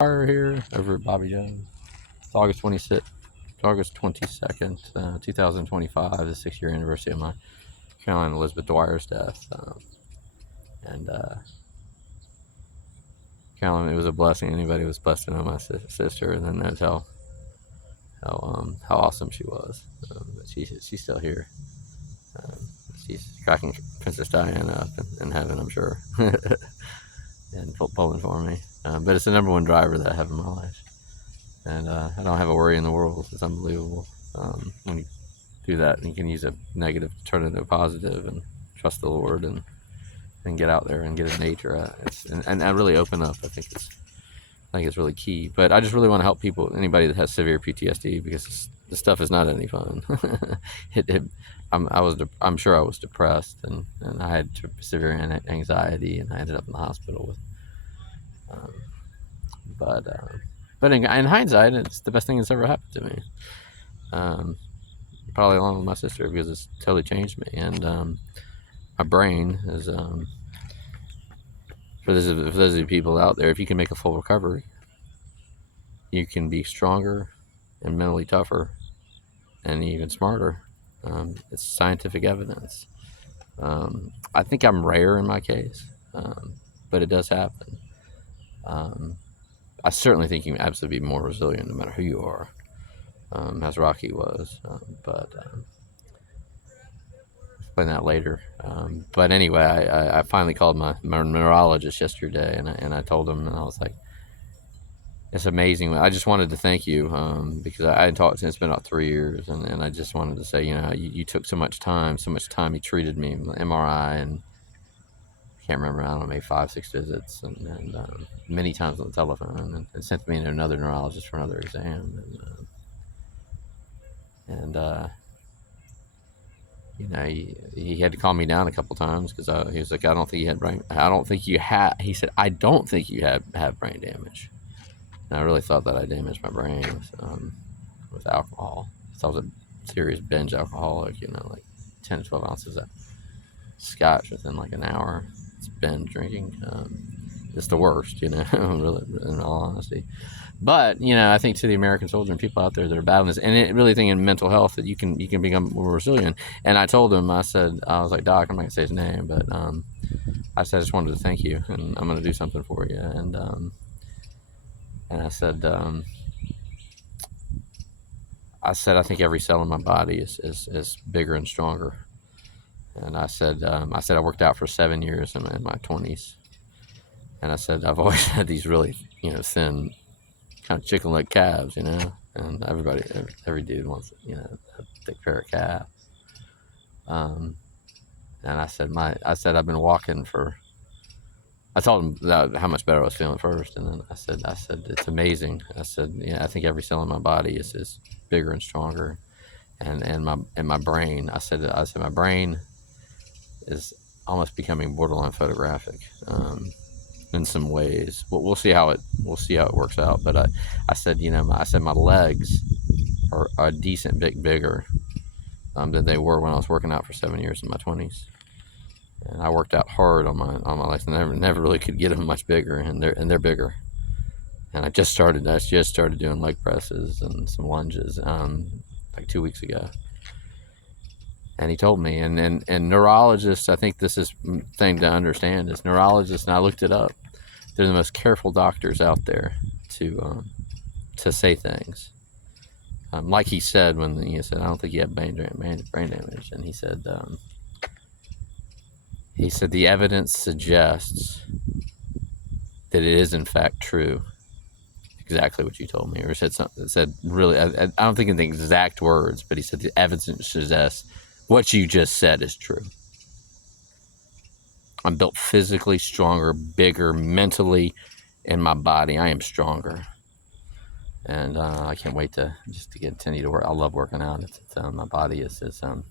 Dwyer here over at Bobby Jones. It's August 22nd, 2025, the 6-year anniversary of my Caroline Elizabeth Dwyer's death. And Caroline, it was a blessing. Anybody who was blessed to know my sister and then knows how awesome she was. But she's still here. She's cracking Princess Diana up in heaven, I'm sure, and pulling for me. But it's the number one driver that I have in my life. And I don't have a worry in the world. It's unbelievable when you do that. You can use a negative to turn it into a positive and trust the Lord and get out there and get in nature. And really open up. I think it's really key. But I just really want to help people, anybody that has severe PTSD, because this stuff is not any fun. I'm sure I was depressed and I had severe anxiety and I ended up in the hospital with. But in hindsight, it's the best thing that's ever happened to me. Probably along with my sister, because it's totally changed me. And my brain is, for those of you people out there, if you can make a full recovery, you can be stronger and mentally tougher and even smarter. It's scientific evidence. I think I'm rare in my case, but it does happen. I certainly think you can absolutely be more resilient no matter who you are, as Rocky was. But explain that later. But anyway, I finally called my neurologist yesterday, and I told him, and I was like, it's amazing. I just wanted to thank you because I hadn't talked since it's been about 3 years, and I just wanted to say, you took so much time. You treated me, MRI, and I can't remember, I don't know, maybe 5-6 visits, and many times on the telephone, and sent me to another neurologist for another exam, he had to calm me down a couple times because he was like, I don't think you had. He said, I don't think you have brain damage. And I really thought that I damaged my brain with alcohol. So I was a serious binge alcoholic, like 10 to 12 ounces of scotch within like an hour. It's binge drinking. It's the worst, really, in all honesty. But, I think to the American soldier and people out there that are battling this, and it really think in mental health that you can become more resilient. And I told him, I was like, Doc, I'm not going to say his name, but I said, I just wanted to thank you, and I'm going to do something for you. And I said, I think every cell in my body is bigger and stronger. And I said, I worked out for 7 years in my 20s. And I said, I've always had these really, thin, kind of chicken leg calves, and every dude wants, a thick pair of calves. And I said, I've been walking I told him how much better I was feeling first, and then I said, it's amazing. I said, I think every cell in my body is bigger and stronger, and my brain. I said, my brain is almost becoming borderline photographic, in some ways. We'll see how it works out. But I said, my legs are a decent bit bigger than they were when I was working out for 7 years in my 20s. And I worked out hard on my legs, and never really could get them much bigger, and they're bigger. And I just started doing leg presses and some lunges like 2 weeks ago. And he told me, and neurologists, I think this is thing to understand, is neurologists, and I looked it up, they're the most careful doctors out there to say things. Like he said when he said, I don't think you have brain damage, and he said the evidence suggests that it is in fact true, exactly what you told me, or said really, I don't think in the exact words, but he said the evidence suggests what you just said is true. I'm built physically stronger, bigger, mentally, in my body. I am stronger, and I can't wait to continue to work. I love working out. My body is I'm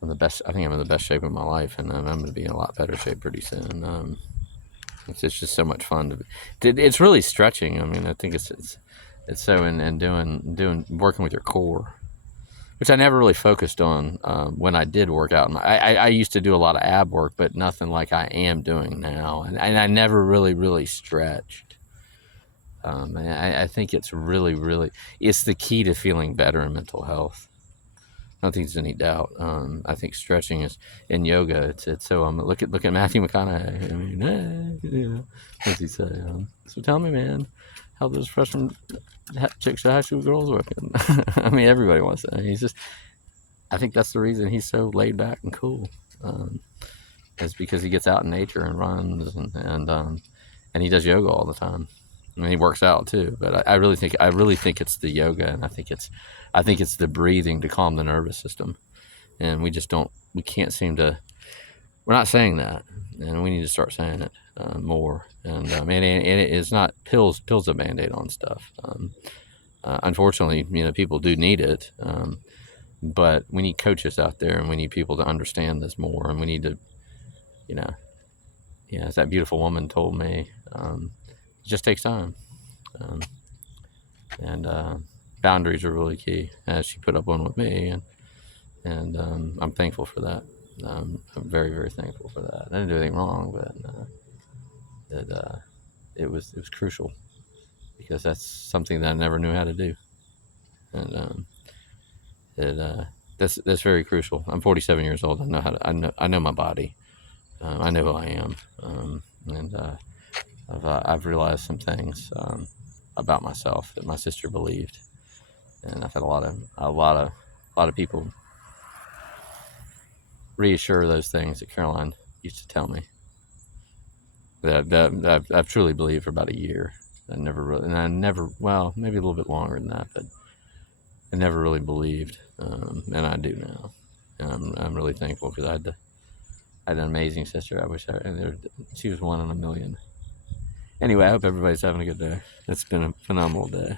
the best. I think I'm in the best shape of my life, and I'm going to be in a lot better shape pretty soon. It's just so much fun it's really stretching. I mean, I think it's so in doing working with your core, which I never really focused on when I did work out. I used to do a lot of ab work, but nothing like I am doing now. And I never really stretched. And I think it's really, it's the key to feeling better in mental health. I don't think there's any doubt. I think stretching is in yoga. It's so look at Matthew McConaughey. I mean, what's he say? So tell me, man, how those freshman chicks high school girls working? I mean, everybody wants that. He's just. I think that's the reason he's so laid back and cool. Is because he gets out in nature and runs and he does yoga all the time. I mean, he works out too, but I really think it's the yoga, and I think it's the breathing to calm the nervous system, and we can't seem to. We're not saying that, and we need to start saying it more. And it's not pills. Pills a band-aid on stuff. Unfortunately, people do need it, but we need coaches out there, and we need people to understand this more, and we need to, as that beautiful woman told me, it just takes time. And boundaries are really key, as she put up one with me, and I'm thankful for that. I'm very, very thankful for that. I didn't do anything wrong, but it was crucial, because that's something that I never knew how to do, and that's very crucial. I'm 47 years old. I know my body. I know who I am, and I've realized some things about myself that my sister believed, and I've had a lot of people reassure those things that Caroline used to tell me that I've truly believed for about a year. Well, maybe a little bit longer than that, but I never really believed, and I do now, and I'm really thankful, because I had an amazing sister. She was one in a million. Anyway, I hope everybody's having a good day. It's been a phenomenal day.